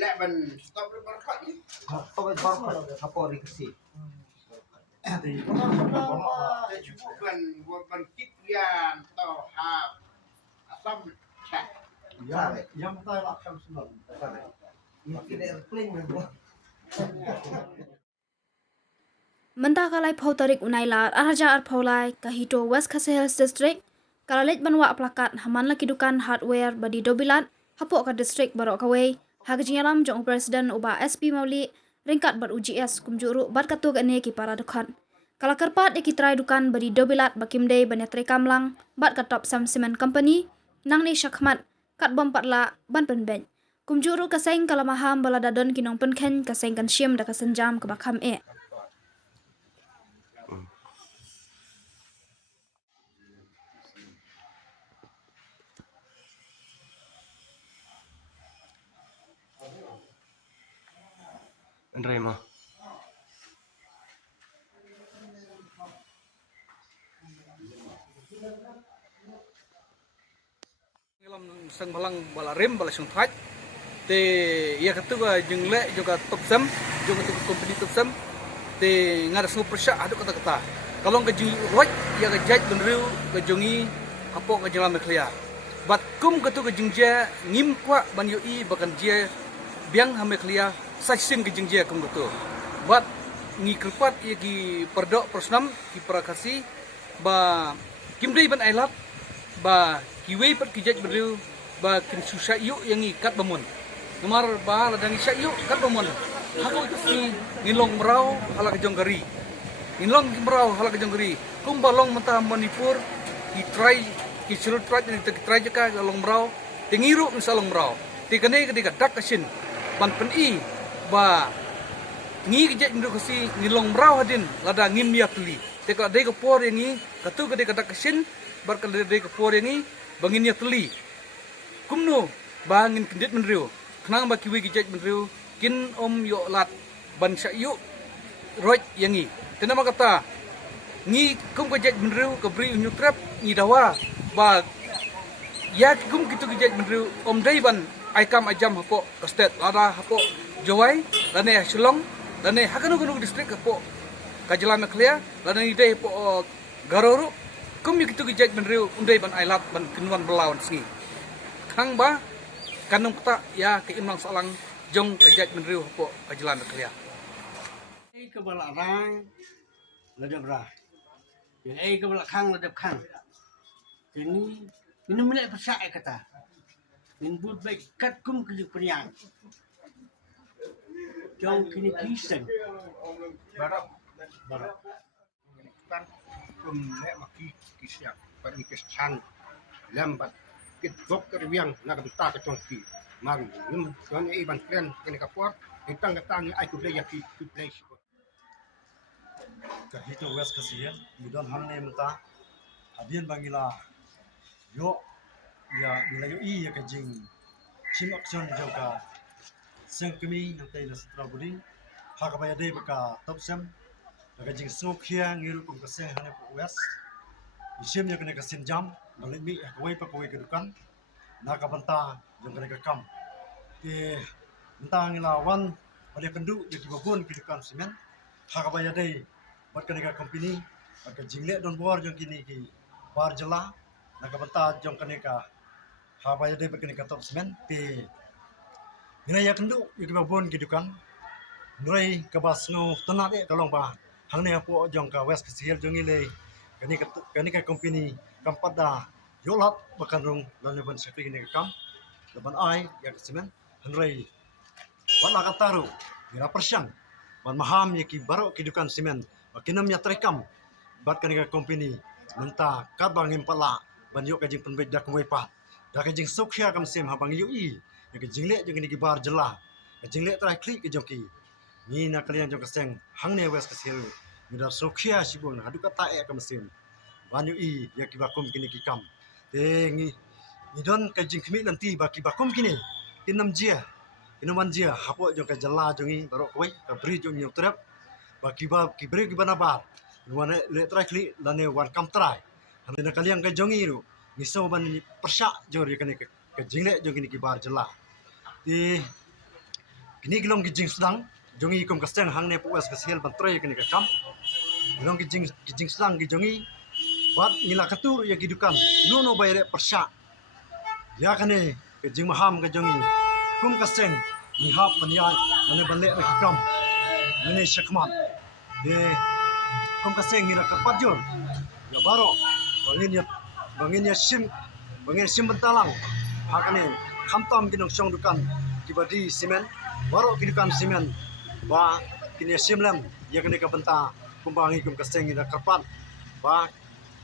لا من stop البركات Apa berkorban apa riksi? bukan kian atau asam cak Yang tahu lah kan sudah. Mungkin airplane memang. Mentah kalai phau tarik unailar araja ar phaulai kahito West Khasi Hills District kalalet banwa plakat haman laki dukan hardware badi dobilat hapok ka district barok kawai hagjialam jong presiden uba SP Mauli ringkat bar UGS kumjuru bat katug ane ki para dukan kala karpat iki try dukan badi dobilat bakimde banetre kamlang bat ka top sam cement company nang ni shakhmat kat bom patla ban penben kumjuru kaseng kala maham baladadon kinong penkhen kaseng kan syem da kasenjam ka bakham Rema. Dalam sang balang bala rem bala sang thaj te ia katuga jengle juga top sam juga tu company top sam te ngara semua persya adu kata kalau ke jing roj ia ke jaj benriu ke jongi apo ke jalan mekhlia bat kum katuga jingja ngim kwa ban yoi bakan dia biang ha mekhlia sasing ke jingja kum katu bat ngi kerpat ia ki perdok persnam ki prakasi ba kimdei ban ailat ba kiwei pat kijaj beriu ba kin susah yuk yang ikat bamun nomor ba ladang isya yuk kat bamun aku ki ngilong merau hala kejonggari ngilong merau hala kejonggari kum balong mentah Manipur ki try ki surut try ni ki try jaka long merau tingiru misalong merau tikane ketika dak kasin ban peni ba ngi kijaj beriu kasi ngilong merau hadin lada ngim ya tuli teka dei ko por yang ni katu ketika dak kasin barkal dei ko por yang ni bangin ya teli kumno bangin kendit menriu kenang ba kiwi gijaj menriu kin om yo lat ban sya yu roj yangi tenama kata ngi kum gijaj menriu ke bri unyu trap ngi dawa ba ya kum kitu gijaj menriu om dai ban aikam ajam hapo state lada hapo jowai lane shillong lane hakanu kanu district hapo kajalan clear lane ide hapo garoru kum yu kitu gijaj menriu undai ban ailat ban kinwan belawan singi kang ba kanung kata ya ke imlang salang jong kejaj menriu hapo kajalan clear ke balarang ladap rah yang ke belakang ladap kang ini minum milik pesak kata min but baik kat kum ke penyang jong kini kisen barak kan kum lek maki kisyak pada kisan lambat kit gok kerwiang nak bentar ke congki mari nim tuan iban kren kene kapor ditang katang ai ku play ki play Kahito West Khasi Hills mudan hamne menta abian bangila yo ya nilai i ya kajing sim action joka sengkemi yang tay na Straburi hakabaya dei baka topsem kajing sokhia ngiru kum kase hane po West isim ya kene kasin jam balik mi kawai pa kawai kedukan nakabanta yang kene kam ke mentang ngila wan pada kendu di babon kedukan semen hakabaya dei bat kene company ka jingle don bor jong kini ki bar jela nakabanta jong kene ka habaya dei bat kene top semen te ngina ya kendu di babon kedukan nurai kabas no tanade kalong ba hangne apo jong ka West Khasi Hills jong ile kani ka company kampada yolat bakan rong laleban sekri ni kam leban ai ya semen hanrai wala kataru mira persyang ban maham ya ki baro kidukan semen bakinam ya trekam bat kani ka company menta kabang impala ban yo kajing penbet dak wepa dak kajing sokhia kam sem habang yu i ya kajing le jeng ni ki bar jela kajing le trai klik ke jongki ni na kalian jong kaseng hangne West Khasi Hills mira sokhia sibon hadu kata e kam sem banyu i ya ki bakum kini ki kam te ngi don kajing kemi nanti baki bakum kini kinam jia kinuman jia hapo jong ka jela jongi baro koi ka bri jong nyutrap baki ba ki bri ki bana ba wane le trai kli lane wan kam trai hande na kalian ka jongi ru ni so ban ni persyak jor ya kene ke jingle jong kini kibar jela di kini gelong gijing sedang jongi ikom kasteng hang ne puas kesel ban troy kene ke kam gelong gijing sedang gijongi bat ngila ketur ya gidukan nuno bayre persyak ya kene ke jing maham ke jongi kum kasteng ni hap paniai mane balek ke kam mane syakmat de kum kasteng ngila kapat jor ya baro bangin ya sim bentalang hakane khamtam kinong song dukan kibadi simen baro kidukan simen ba kini simlam ya kene ka benta kumbangi kum kasteng ida kapat ba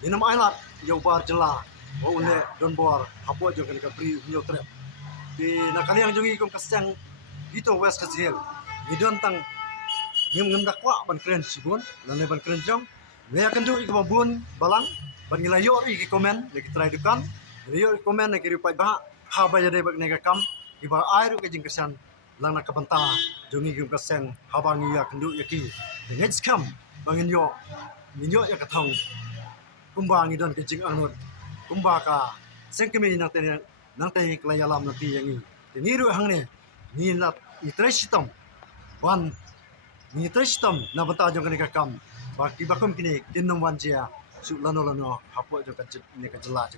inam ailat yo bar jela o une don bor hapo jo kene ka pri nyo tre di nakaliang jongi kum kasteng itu west kecil idon tang ngem dakwa ban kren sibun lan ban kren jong le kandu ikabun balang ban ngilayo iki komen lagi try dukan ngilayo komen lagi rupai ba ha ba jade bag nega kam iba air ke jing kesan lang nak kabanta jongi gum kaseng habangi ya kandu yaki next kam bangin yo minyo ya katong kumba ngi don ke jing anut kumba ka sengkemi nang te klayalam nanti yangi niru hangne ni lat ni treshitam wan ni treshitam na bata jong kene kam baki bakum kini kinnom wanjia su lano hapo jong ka ne ka jela